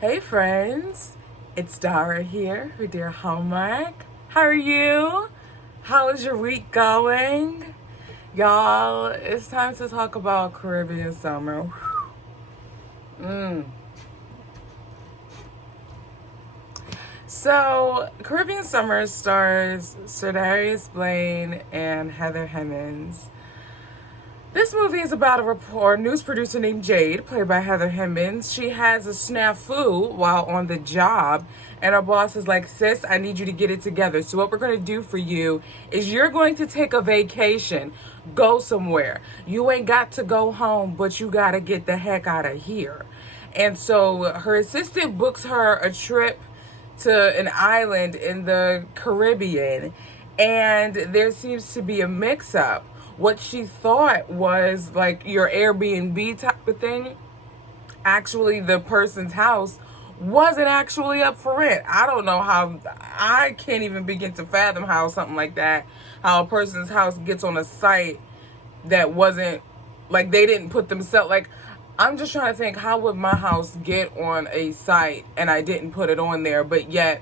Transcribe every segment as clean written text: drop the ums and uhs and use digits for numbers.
Hey friends, it's Dara here, your dear Hallmark. How are you? How is your week going? Y'all, it's time to talk about Caribbean summer. Mm. So, Caribbean Summer stars Sir Blain and Heather Hemmons. This movie is about a news producer named Jade, played by Heather Hemmons. She has a snafu while on the job, and her boss is like, sis, I need you to get it together. So what we're going to do for you is you're going to take a vacation, go somewhere. You ain't got to go home, but you got to get the heck out of here. And so her assistant books her a trip to an island in the Caribbean, and there seems to be a mix-up. What she thought was like your Airbnb type of thing, actually the person's house wasn't actually up for rent. I don't know how, I can't even begin to fathom how something like that, how a person's house gets on a site that wasn't, like they didn't put themselves, like I'm just trying to think, how would my house get on a site and I didn't put it on there, but yet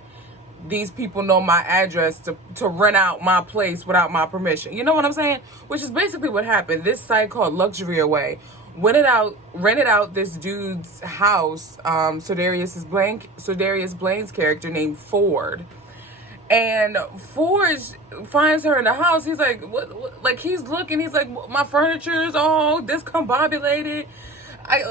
these people know my address to rent out my place without my permission. You know what I'm saying? Which is basically what happened. This site called Luxury Away rented out this dude's house, Sir Darius Blain's character named Ford. And Ford finds her in the house. He's like, what? Like, he's looking. He's like, my furniture is all discombobulated.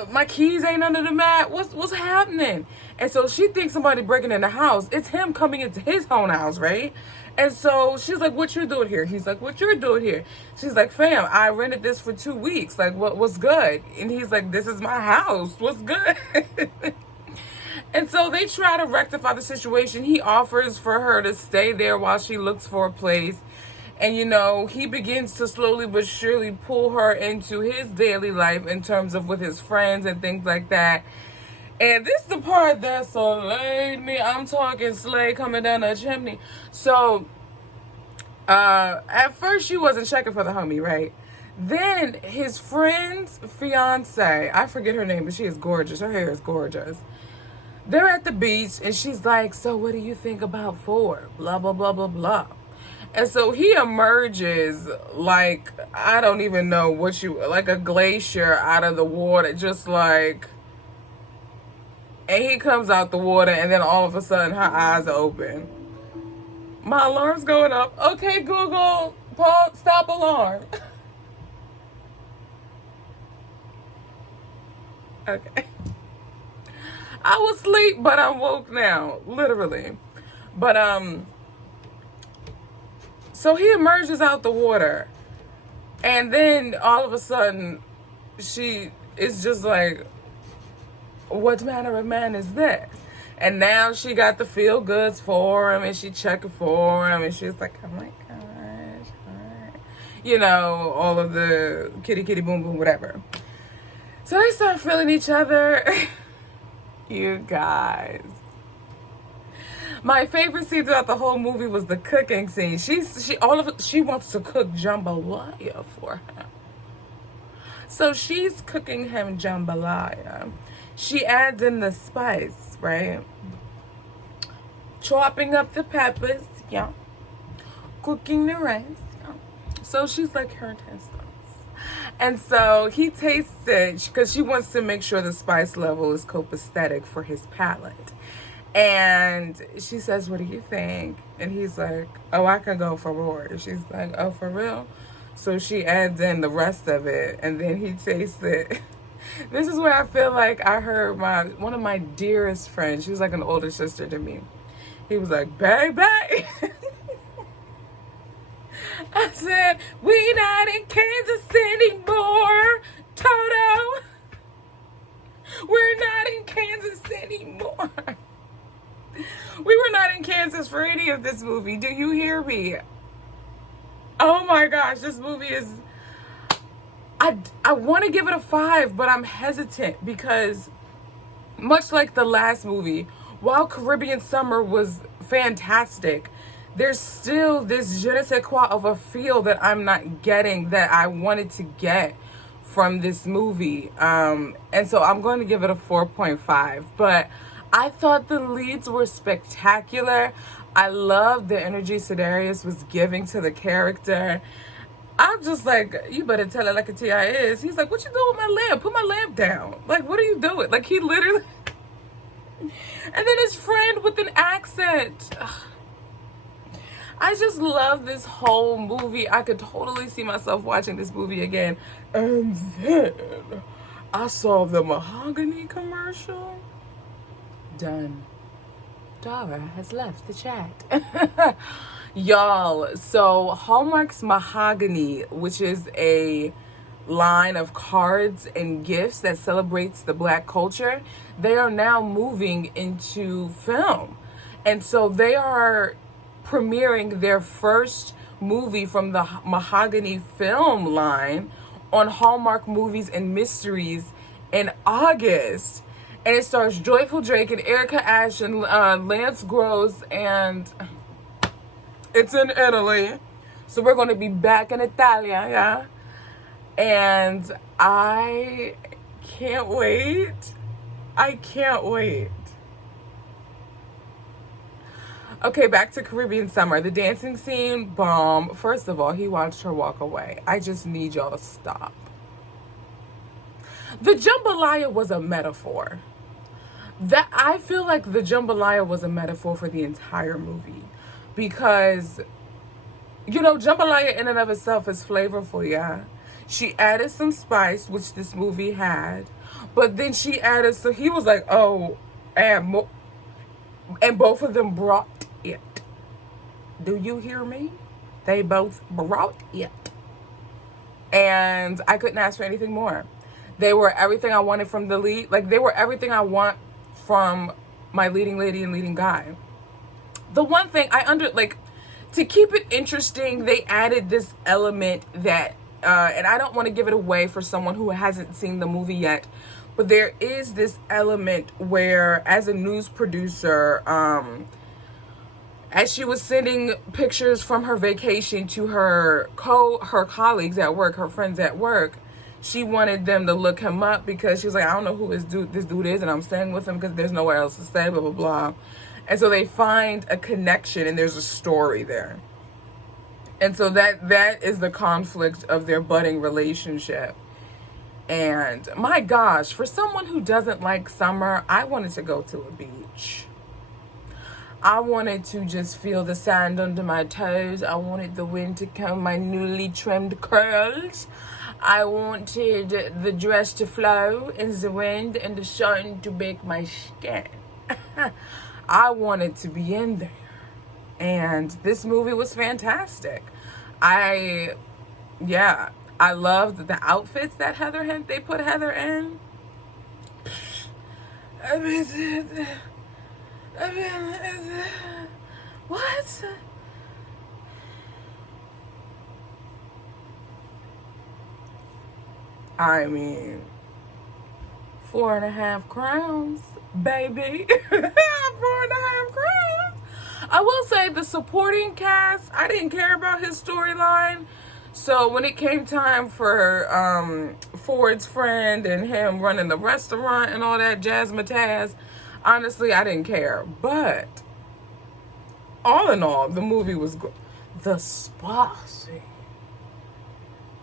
My keys ain't under the mat. What's happening? And so she thinks somebody breaking in the house. It's him coming into his own house, right? And so she's like, what you doing here? He's like, what you're doing here? She's like, fam, I rented this for 2 weeks. Like, what's good? And he's like, this is my house. What's good? And so they try to rectify the situation. He offers for her to stay there while she looks for a place. And, you know, he begins to slowly but surely pull her into his daily life in terms of with his friends and things like that. And this is the part that slayed me. I'm talking slay coming down the chimney. So, at first she wasn't checking for the homie, right? Then his friend's fiance, I forget her name, but she is gorgeous. Her hair is gorgeous. They're at the beach and she's like, so what do you think about Ford? Blah, blah, blah, blah, blah. And so he emerges like, I don't even know what like a glacier out of the water, just like, and he comes out the water and then all of a sudden her eyes are open. My alarm's going up. Okay, Google, pause, stop alarm. Okay. I was asleep, but I'm woke now, literally. But, so he emerges out the water, and then all of a sudden, she is just like, what manner of man is this? And now she got the feel goods for him, and she checking for him, and she's like, oh my gosh, you know, all of the kitty kitty boom boom, whatever. So they start feeling each other. You guys. My favorite scene throughout the whole movie was the cooking scene. She wants to cook jambalaya for him. So she's cooking him jambalaya. She adds in the spice, right? Chopping up the peppers, yeah. Cooking the rice, yeah. So she's like her taste. And so he tastes it because she wants to make sure the spice level is copacetic for his palate. And she says, what do you think? And he's like, oh, I can go for more. She's like, oh, for real? So she adds in the rest of it, and then he tastes it. This is where I feel like I heard one of my dearest friends, she was like an older sister to me. He was like, baby. I said, we not in Kansas anymore, Toto. We're not in Kansas anymore. We were not in Kansas for any of this movie. Do you hear me? Oh my gosh, this movie is... I want to give it a 5, but I'm hesitant because much like the last movie, while Caribbean Summer was fantastic, there's still this je ne sais quoi of a feel that I'm not getting that I wanted to get from this movie. And so I'm going to give it a 4.5, but I thought the leads were spectacular. I loved the energy Sidarius was giving to the character. I'm just like, you better tell it like a T.I. is. He's like, what you doing with my lamp? Put my lamp down. Like, what are you doing? Like, he literally... And then his friend with an accent. Ugh. I just love this whole movie. I could totally see myself watching this movie again. And then I saw the mahogany commercial. Done. Dara has left the chat. Y'all, so Hallmark's Mahogany, which is a line of cards and gifts that celebrates the Black culture, they are now moving into film. And so they are premiering their first movie from the Mahogany film line on Hallmark Movies and Mysteries in August. And it stars Joyful Drake and Erica Ash and Lance Gross, and it's in Italy. So we're going to be back in Italia, yeah? And I can't wait. I can't wait. Okay, back to Caribbean Summer. The dancing scene, bomb. First of all, he watched her walk away. I just need y'all to stop. The jambalaya was a metaphor. That I feel like the jambalaya was a metaphor for the entire movie. Because, you know, jambalaya in and of itself is flavorful, yeah. She added some spice, which this movie had. But then she added, so he was like, oh, and both of them brought it. Do you hear me? They both brought it. And I couldn't ask for anything more. They were everything I wanted from the lead. Like, they were everything I want from my leading lady and leading guy. The one thing to keep it interesting, they added this element that, and I don't want to give it away for someone who hasn't seen the movie yet, but there is this element where, as a news producer, as she was sending pictures from her vacation to her colleagues at work, her friends at work, she wanted them to look him up because she was like, I don't know who this dude is, and I'm staying with him because there's nowhere else to stay, blah, blah, blah. And so they find a connection, and there's a story there. And so that is the conflict of their budding relationship. And my gosh, for someone who doesn't like summer, I wanted to go to a beach. I wanted to just feel the sand under my toes. I wanted the wind to comb my newly trimmed curls. I wanted the dress to flow in the wind and the sun to bake my skin. I wanted to be in there. And this movie was fantastic. I loved the outfits that they put Heather in. What? I mean, 4.5 crowns, baby. 4.5 crowns. I will say the supporting cast, I didn't care about his storyline. So when it came time for Ford's friend and him running the restaurant and all that jazzmatazz, honestly, I didn't care. But all in all, the movie was good. The spa scene.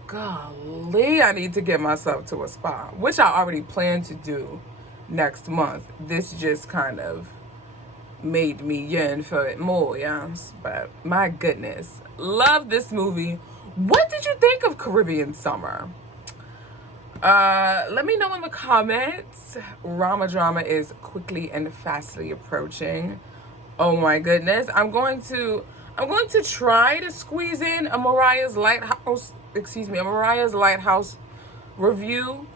Golly, I need to get myself to a spa, which I already plan to do next month. This just kind of made me yearn for it more, yes. But my goodness, love this movie. What did you think of Caribbean Summer? Let me know in the comments. Rama Drama is quickly and fastly approaching. Oh my goodness. I'm going to try to squeeze in a Mariah's Lighthouse review.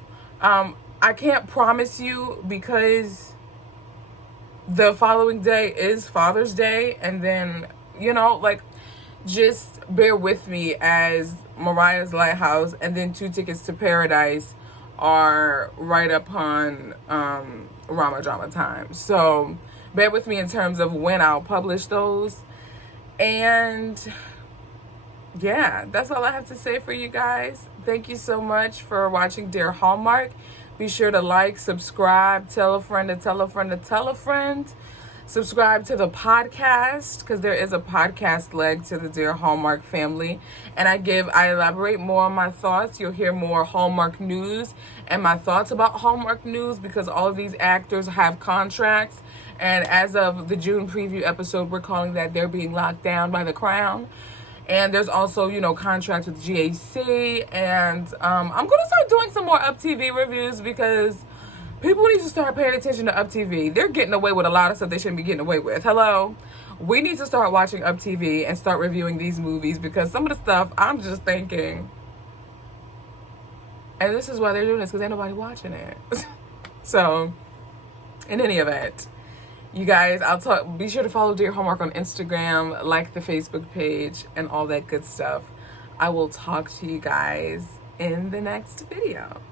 I can't promise you because the following day is Father's Day, and then, you know, like, just bear with me as Mariah's Lighthouse and then 2 Tickets to Paradise are right upon Rama Drama time. So bear with me in terms of when I'll publish those. And yeah, that's all I have to say for you guys. Thank you so much for watching Dear Hallmark. Be sure to like, subscribe, tell a friend to tell a friend to tell a friend. Subscribe to the podcast, because there is a podcast leg to the Dear Hallmark family. And I elaborate more on my thoughts. You'll hear more Hallmark news and my thoughts about Hallmark news, because all of these actors have contracts. And as of the June preview episode, we're calling that they're being locked down by the Crown. And there's also, contracts with GAC. And I'm going to start doing some more Up TV reviews, because people need to start paying attention to Up TV. They're getting away with a lot of stuff they shouldn't be getting away with. Hello? We need to start watching Up TV and start reviewing these movies, because some of the stuff I'm just thinking. And this is why they're doing this, because ain't nobody watching it. So, in any event, you guys, be sure to follow Dear Hallmark on Instagram, like the Facebook page, and all that good stuff. I will talk to you guys in the next video.